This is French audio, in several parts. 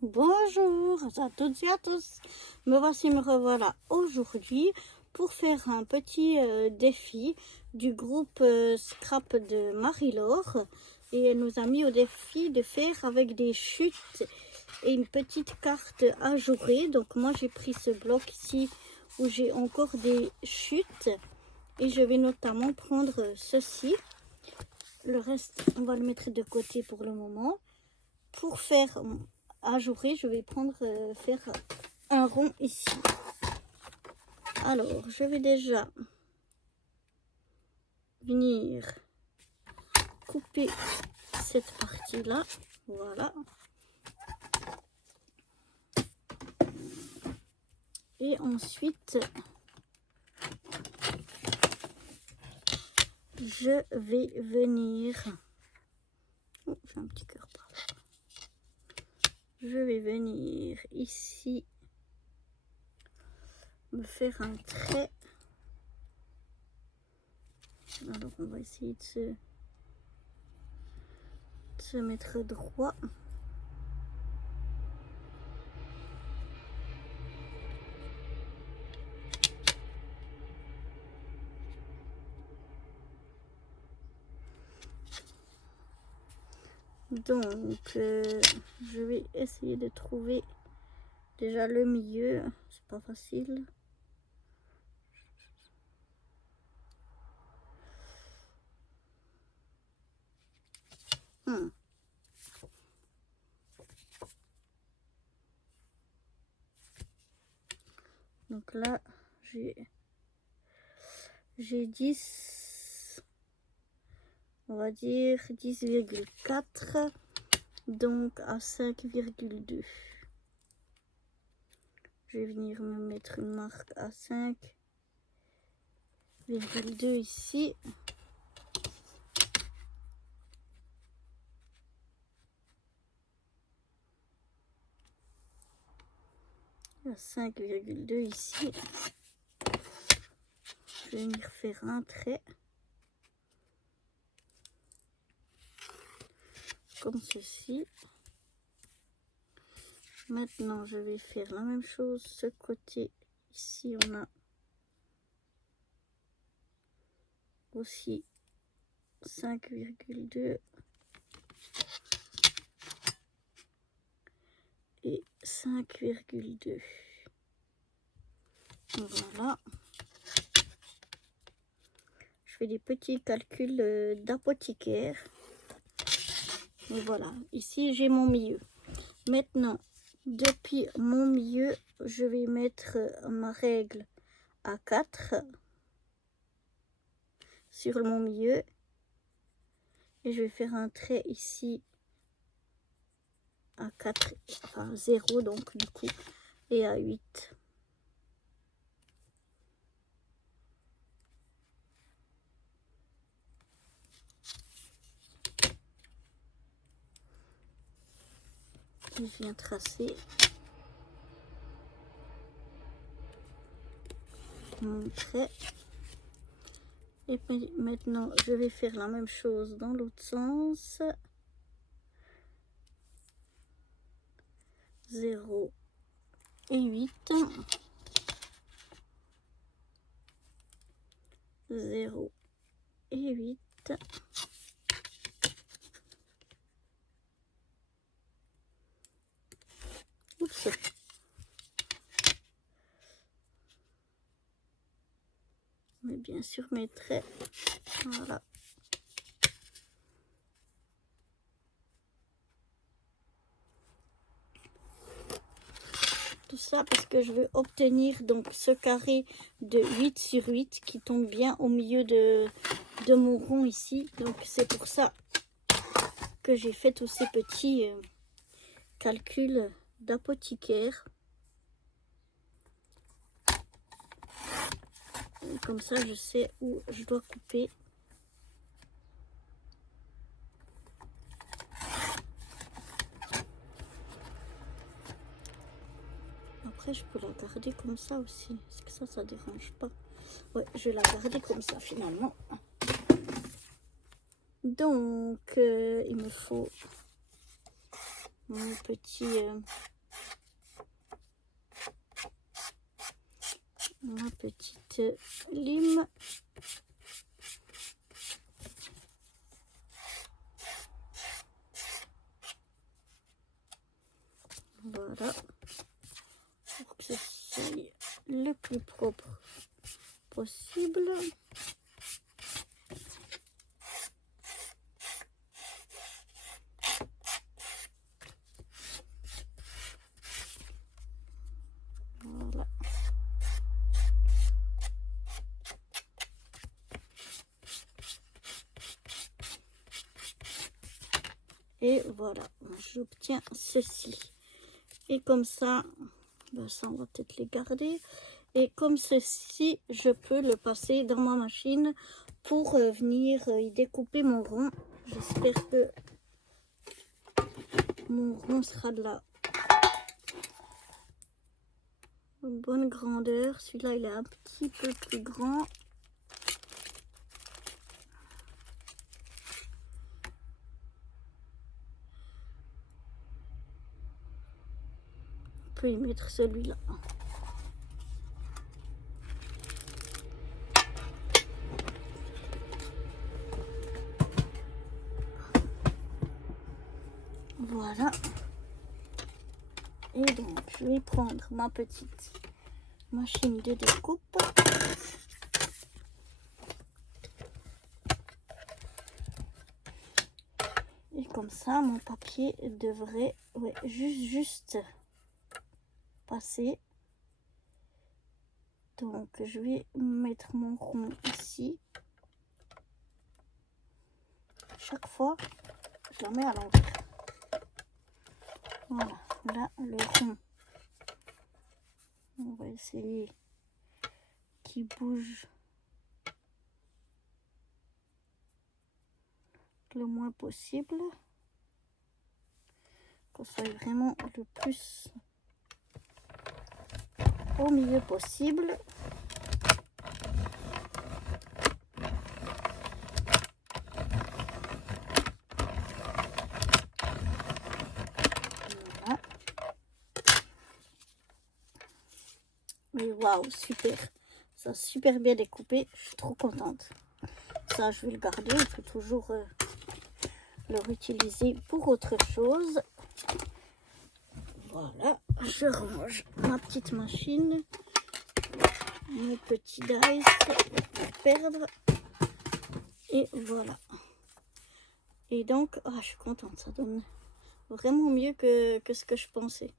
Bonjour à toutes et à tous, me revoilà aujourd'hui pour faire un petit défi du groupe Scrap de Marie-Laure, et elle nous a mis au défi de faire avec des chutes et une petite carte ajourée. Donc moi j'ai pris ce bloc ici où j'ai encore des chutes et je vais notamment prendre ceci. Le reste on va le mettre de côté pour le moment. Pour faire ajourer, je vais faire un rond ici. Alors je vais déjà venir couper cette partie là, voilà, et ensuite je vais venir, j'ai un petit cœur par là. Je vais venir ici me faire un trait. Alors on va essayer de se mettre droit. Donc je vais essayer de trouver déjà le milieu, c'est pas facile. Donc là j'ai 10, on va dire 10,4, donc à 5,2. Je vais venir me mettre une marque à 5,2 ici. À 5,2 ici. Je vais venir faire un trait. Comme ceci. Maintenant, je vais faire la même chose. Ce côté, ici, on a aussi 5,2 et 5,2. Voilà. Je fais des petits calculs d'apothicaire. Et voilà, ici j'ai mon milieu. Maintenant, depuis mon milieu, je vais mettre ma règle à 4 sur mon milieu. Et je vais faire un trait ici à 4, enfin 0 donc du coup, et à 8. Je viens tracer mon trait. Et puis maintenant, je vais faire la même chose dans l'autre sens. 0 et 8. 0 et 8. Oups. Mais bien sûr mes traits. Voilà. Tout ça parce que je veux obtenir donc ce carré de 8 sur 8 qui tombe bien au milieu de mon rond ici. Donc c'est pour ça que j'ai fait tous ces petits calculs d'apothicaire. Comme ça je sais où je dois couper. Après je peux la garder comme ça aussi. Est-ce que ça dérange pas? Ouais, je vais la garder comme ça finalement. Donc il me faut mon petit ma petite lime. Voilà, pour que ce soit le plus propre possible. Voilà. Et voilà, j'obtiens ceci. Et comme ça, ben ça on va peut-être les garder. Et comme ceci, je peux le passer dans ma machine pour venir y découper mon rond. J'espère que mon rond sera de la bonne grandeur. Celui-là, il est un petit peu plus grand. On peut y mettre celui-là. Voilà. Et donc, je vais prendre ma petite machine de découpe. Et comme ça, mon papier devrait juste passer. Donc, je vais mettre mon rond ici. Chaque fois, je la mets à l'envers. Voilà, là, le rond. On va essayer qu'il bouge le moins possible. Qu'on soit vraiment le plus au milieu possible. Voilà. Mais waouh, super. Ça a super bien découpé. Je suis trop contente. Ça, je vais le garder. On peut toujours le réutiliser pour autre chose. Voilà. Je range ma petite machine. Mon petit dice pour perdre. Et voilà. Et donc, je suis contente. Ça donne vraiment mieux que ce que je pensais.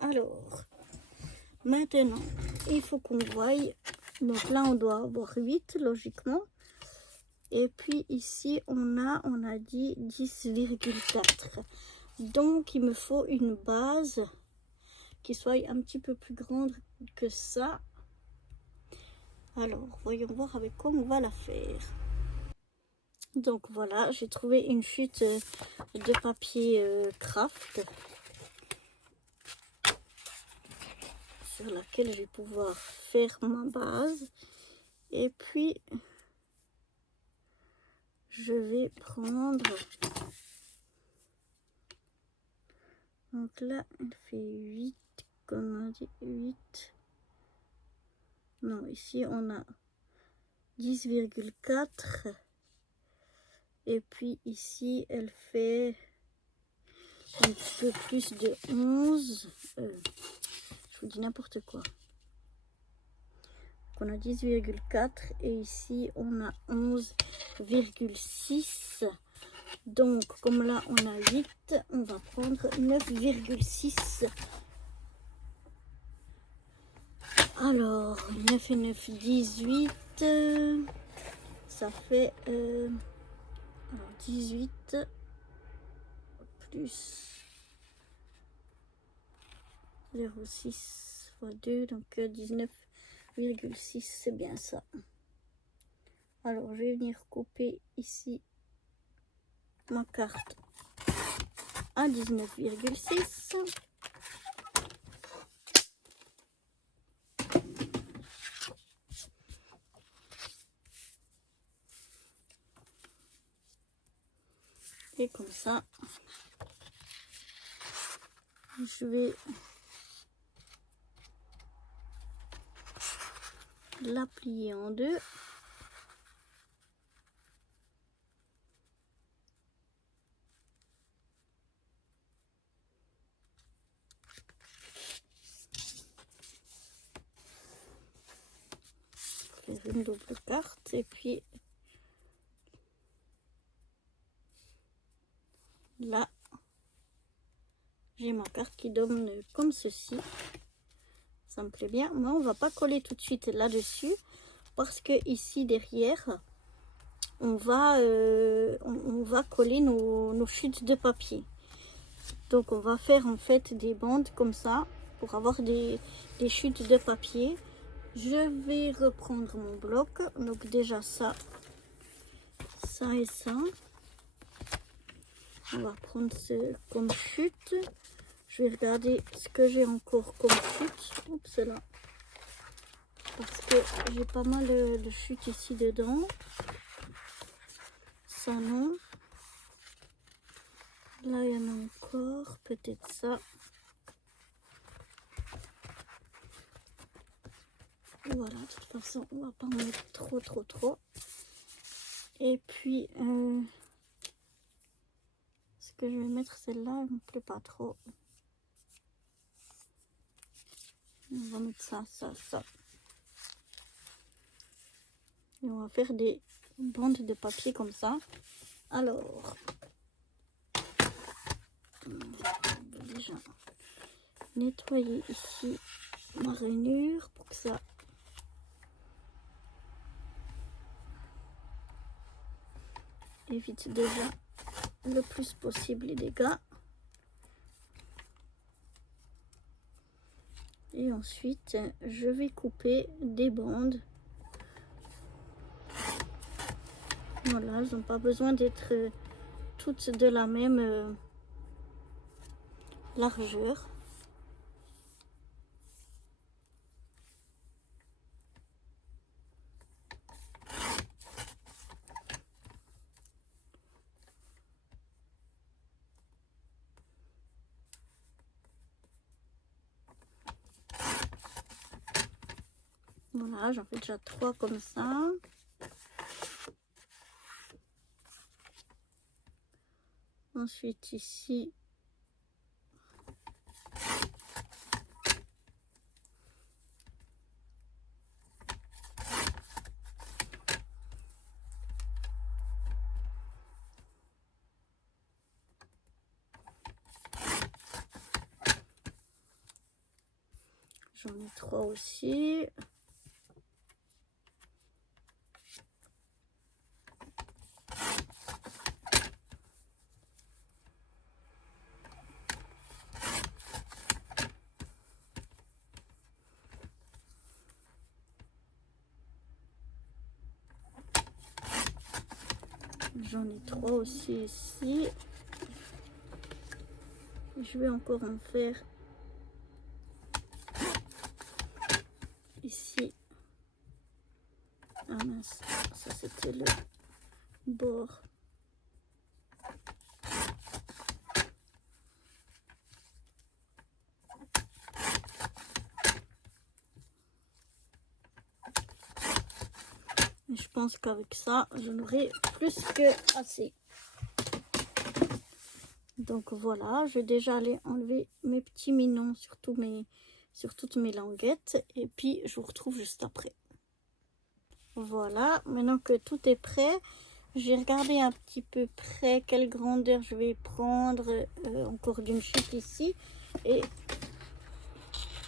Alors, maintenant, il faut qu'on voie. Donc là, on doit avoir 8, logiquement. Et puis ici, on a dit 10,4. Donc, il me faut une base qui soit un petit peu plus grande que ça. Alors, voyons voir avec quoi on va la faire. Donc voilà, j'ai trouvé une chute de papier craft sur laquelle je vais pouvoir faire ma base. Et puis, je vais prendre... Donc là, elle fait 8, comme on dit, 8. Non, ici, on a 10,4. Et puis ici, elle fait un petit peu plus de 11. Je vous dis n'importe quoi. On a 10,4 et ici, on a 11,6. Donc, comme là, on a 8, on va prendre 9,6. Alors, 9 et 9, 18. Ça fait... alors, 18 plus 0,6 fois 2, donc 19,6, c'est bien ça. Alors, je vais venir couper ici ma carte à 19,6. Et comme ça, Je vais la plier en deux. Faire une double carte et puis là j'ai ma carte qui donne comme ceci. Ça me plaît bien. Moi on va pas coller tout de suite là dessus parce que ici derrière on va coller nos chutes de papier. Donc on va faire en fait des bandes comme ça pour avoir des chutes de papier. Je vais reprendre mon bloc. Donc déjà ça et ça. On va prendre ce comme chute. Je vais regarder ce que j'ai encore comme chute. Oups là. Parce que j'ai pas mal de chutes ici dedans. Ça non. Là il y en a encore. Peut-être ça. Voilà, de toute façon, on va pas en mettre trop. Et puis, ce que je vais mettre, celle-là, elle me plaît pas trop. On va mettre ça. Et on va faire des bandes de papier comme ça. Alors, on va déjà nettoyer ici ma rainure pour que ça évite déjà le plus possible les dégâts. Et ensuite, je vais couper des bandes. Voilà, elles n'ont pas besoin d'être toutes de la même largeur. Voilà, j'en fais déjà 3 comme ça. Ensuite ici, j'en ai 3 aussi. J'en ai 3 aussi ici. Je vais encore en faire ici. Ah mince, ça c'était le bord. Et je pense qu'avec ça, j'en aurai plus que assez. Donc voilà, je vais déjà aller enlever mes petits minons sur toutes mes languettes. Et puis je vous retrouve juste après. Voilà, maintenant que tout est prêt, j'ai regardé un petit peu près quelle grandeur je vais prendre encore d'une chute ici. Et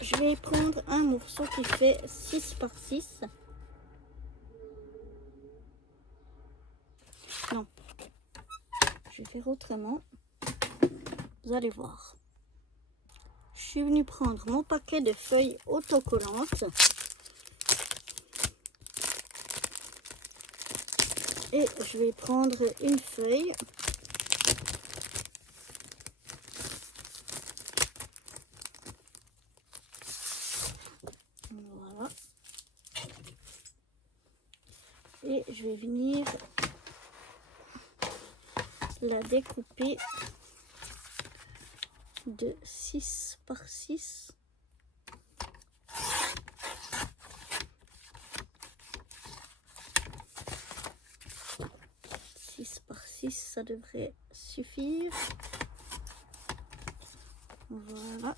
je vais prendre un morceau qui fait 6 par 6. Non, je vais faire autrement. Vous allez voir. Je suis venue prendre mon paquet de feuilles autocollantes. Et je vais prendre une feuille. Voilà. Et je vais venir la découper de 6 par 6. Par 6, ça devrait suffire. Voilà.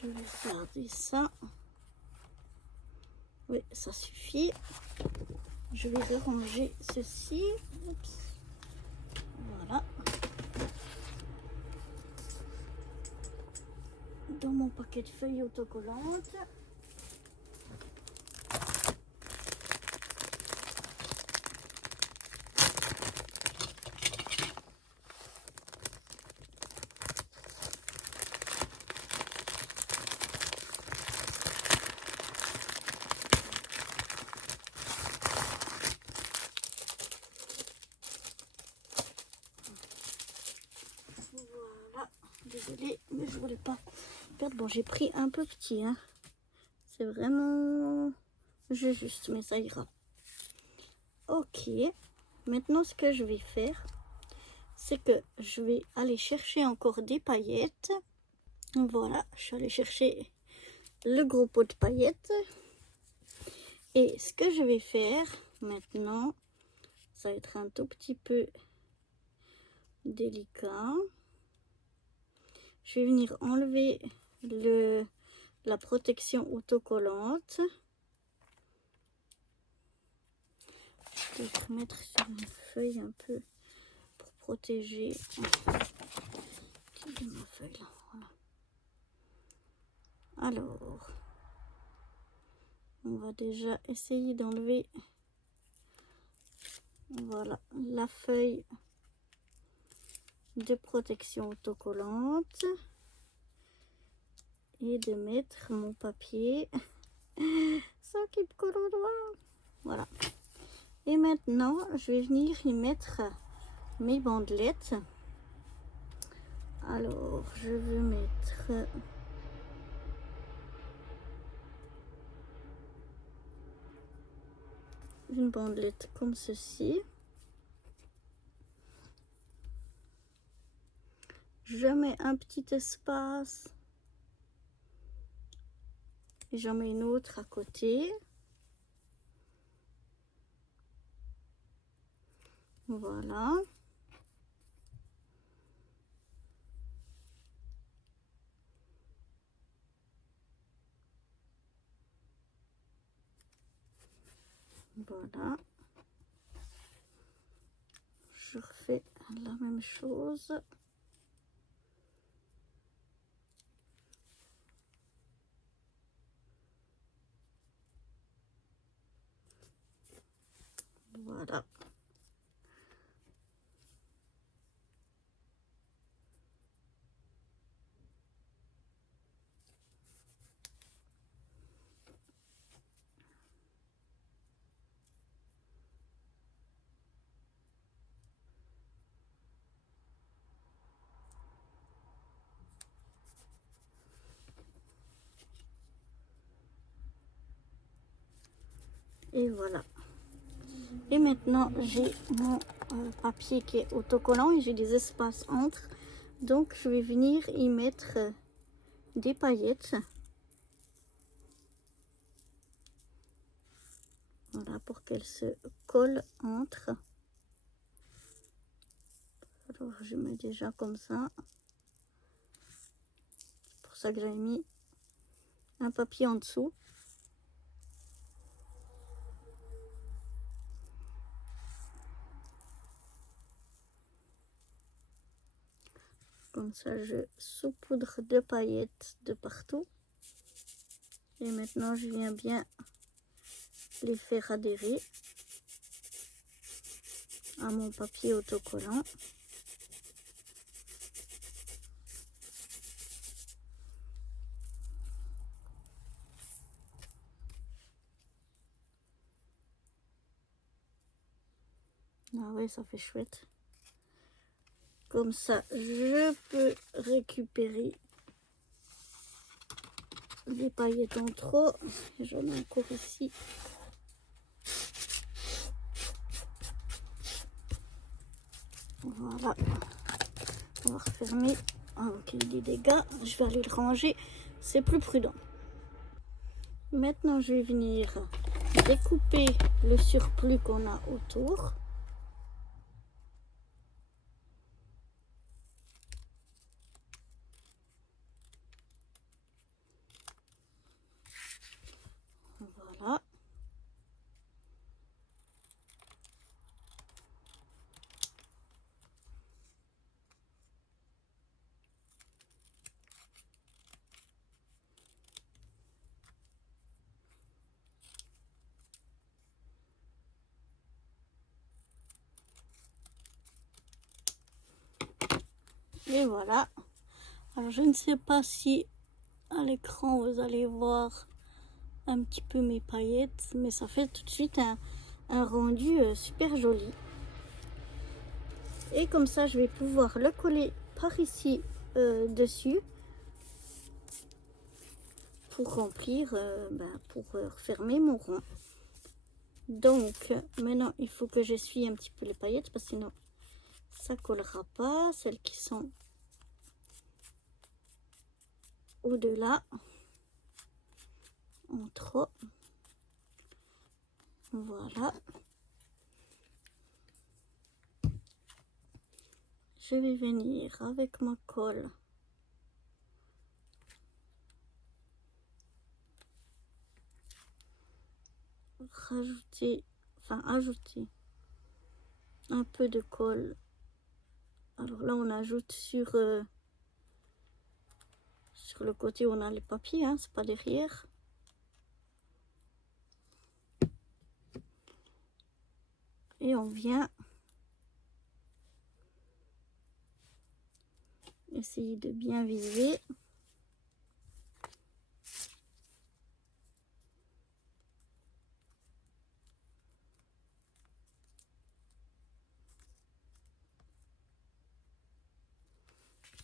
Je vais garder ça. Oui, ça suffit. Je vais ranger ceci. Oups. Voilà. Dans mon paquet de feuilles autocollantes. Désolée, mais je voulais pas perdre. Bon, j'ai pris un peu petit, hein. C'est vraiment juste, mais ça ira. Ok. Maintenant, ce que je vais faire, c'est que je vais aller chercher encore des paillettes. Voilà, je suis allée chercher le gros pot de paillettes. Et ce que je vais faire maintenant, ça va être un tout petit peu délicat. Je vais venir enlever la protection autocollante. Je vais mettre sur une feuille un peu pour protéger. Quelle est ma feuille là? Voilà. Alors, on va déjà essayer d'enlever, voilà, la feuille de protection autocollante et de mettre mon papier. Ça qui me colle au doigt. Voilà. Et maintenant, je vais venir y mettre mes bandelettes. Alors, je vais mettre une bandelette comme ceci. Je mets un petit espace et j'en mets une autre à côté. Voilà. Voilà. Je refais la même chose. Voilà. Et voilà. Et maintenant, j'ai mon papier qui est autocollant et j'ai des espaces entre. Donc, je vais venir y mettre des paillettes. Voilà, pour qu'elles se collent entre. Alors, je mets déjà comme ça. C'est pour ça que j'avais mis un papier en dessous. Comme ça, je saupoudre de paillettes de partout. Et maintenant, je viens bien les faire adhérer à mon papier autocollant. Ah ouais, ça fait chouette. Comme ça, je peux récupérer les paillettes en trop. J'en ai encore ici. Voilà. On va refermer avant qu'il y ait des dégâts. Je vais aller le ranger, c'est plus prudent. Maintenant, je vais venir découper le surplus qu'on a autour. Voilà. Et voilà. Alors, je ne sais pas si à l'écran vous allez voir un petit peu mes paillettes, mais ça fait tout de suite un rendu super joli. Et comme ça, je vais pouvoir le coller par ici dessus pour remplir, pour refermer mon rond. Donc maintenant, il faut que j'essuie un petit peu les paillettes parce que sinon ça collera pas. Celles qui sont au-delà en trop. Voilà. Je vais venir avec ma colle ajouter un peu de colle. Alors là, on ajoute sur le côté où on a les papiers, hein, c'est pas derrière. Et on vient essayer de bien viser.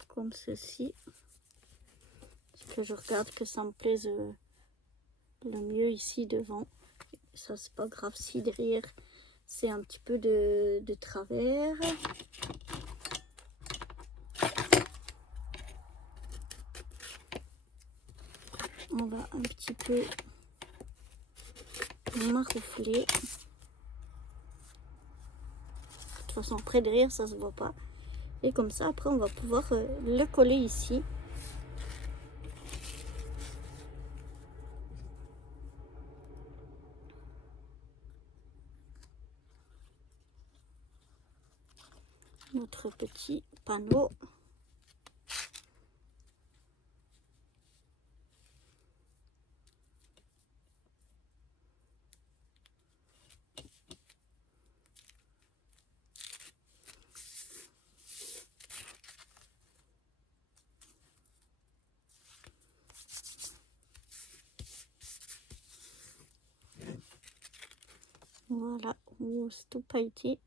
Comme ceci. Parce que je regarde que ça me plaise le mieux ici devant. Ça, c'est pas grave si derrière c'est un petit peu de travers. On va un petit peu maroufler. De toute façon, après derrière, ça se voit pas. Et comme ça, après, on va pouvoir le coller ici. Notre petit panneau. Voilà, c'est tout pailleté.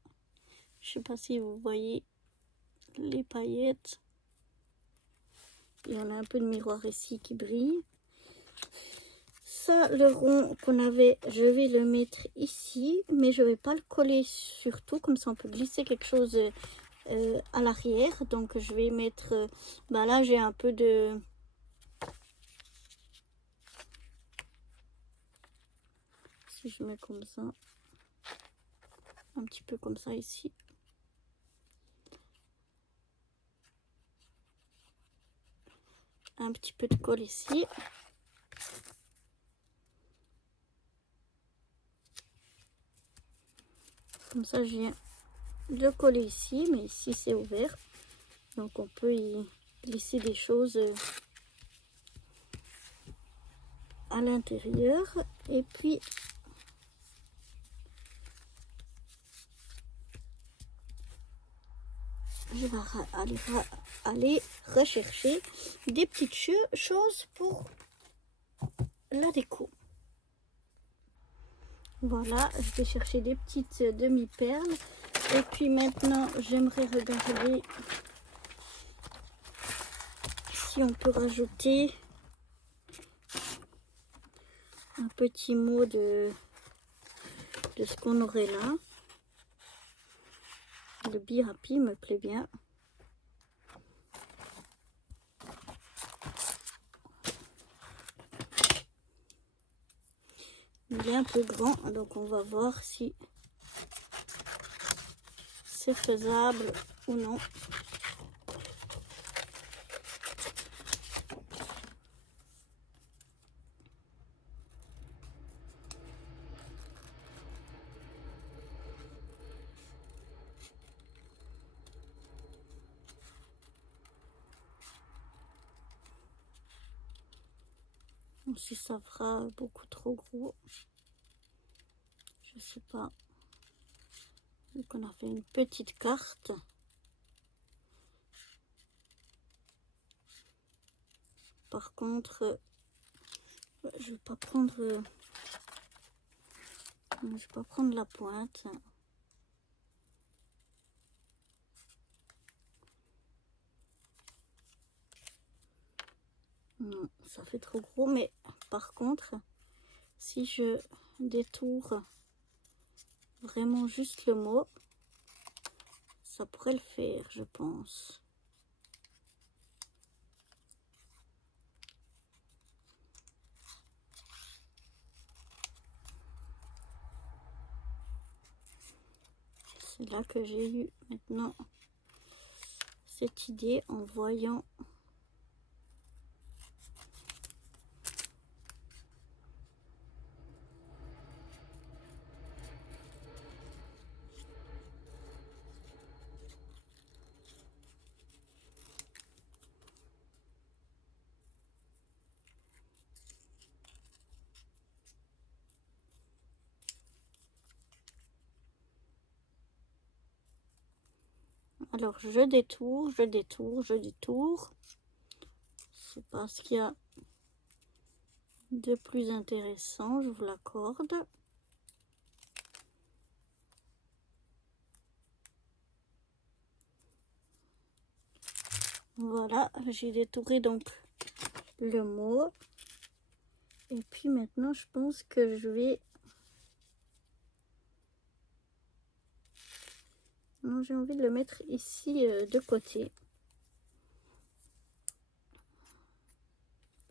Je sais pas si vous voyez les paillettes. Il y en a un peu de miroir ici qui brille. Ça, le rond qu'on avait, je vais le mettre ici, mais je vais pas le coller surtout, comme ça on peut glisser quelque chose à l'arrière. Donc je vais mettre, là j'ai un peu de... Si je mets comme ça, un petit peu comme ça ici. Un petit peu de colle ici. Comme ça, je viens de coller ici, mais ici c'est ouvert. Donc on peut y glisser des choses à l'intérieur. Et puis, je vais aller rechercher des petites choses pour la déco. Voilà, je vais chercher des petites demi-perles. Et puis maintenant, j'aimerais regarder si on peut rajouter un petit mot de ce qu'on aurait là. Le Be Happy me plaît bien. il est un peu grand, donc on va voir si c'est faisable ou non. Si ça fera beaucoup trop gros, je sais pas. Donc on a fait une petite carte. Par contre, je vais pas prendre la pointe. Non, ça fait trop gros, mais par contre, si je détourne vraiment juste le mot, ça pourrait le faire, je pense. C'est là que j'ai eu maintenant cette idée en voyant alors je détourne, je détourne, je détourne. C'est pas ce qu'il y a de plus intéressant, je vous l'accorde. Voilà, j'ai détourné donc le mot. Et puis maintenant, je pense que je vais... Non, j'ai envie de le mettre ici de côté.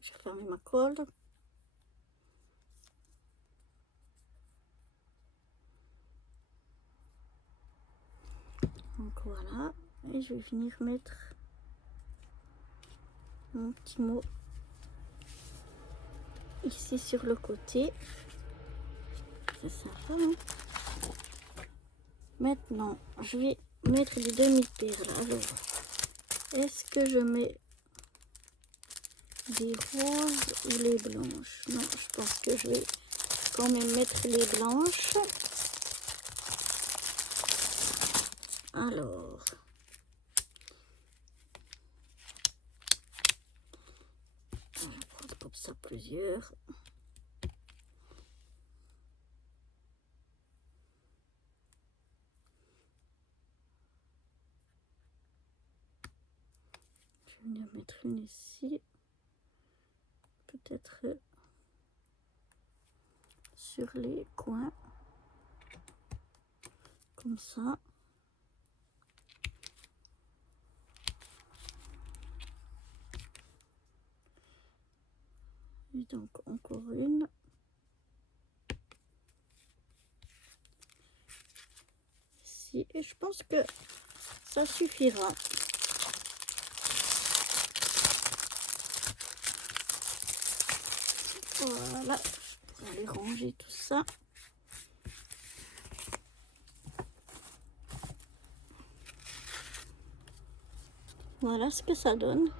Je vais fermer ma colle. Donc voilà. Et je vais venir mettre mon petit mot ici sur le côté. C'est sympa, hein? Maintenant, je vais mettre des demi-perles. Alors, est-ce que je mets des roses ou les blanches? Non, je pense que je vais quand même mettre les blanches. Alors, je vais prendre comme ça plusieurs. Je vais venir mettre une ici. Peut-être sur les coins. Comme ça. Et donc encore une. Ici. Et je pense que ça suffira. Voilà. On va aller ranger tout ça. Voilà ce que ça donne.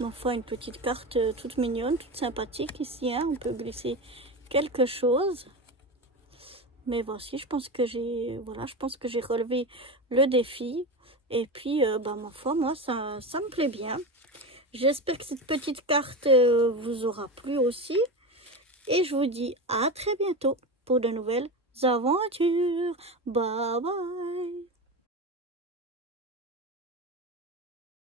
Enfin, une petite carte toute mignonne, toute sympathique ici, hein. On peut glisser quelque chose. Mais voici, je pense que j'ai relevé le défi. Et puis, ma foi, moi, ça me plaît bien. J'espère que cette petite carte vous aura plu aussi. Et je vous dis à très bientôt pour de nouvelles aventures. Bye bye.